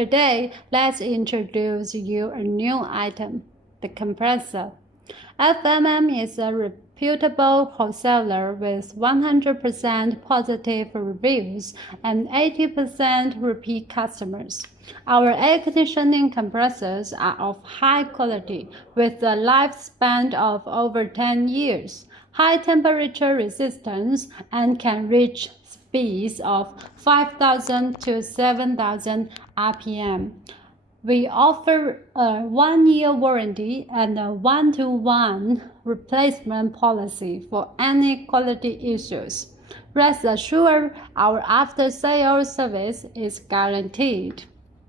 Today, let's introduce you a new item, the compressor. FMM is a reputable wholesaler with 100% positive reviews and 80% repeat customers. Our air conditioning compressors are of high quality with a lifespan of over 10 years, high temperature resistance, and can reach speeds of 5,000 to 7,000 RPM. We offer a 1-year warranty and a 1-to-1 replacement policy for any quality issues. Rest assured, our after-sales service is guaranteed.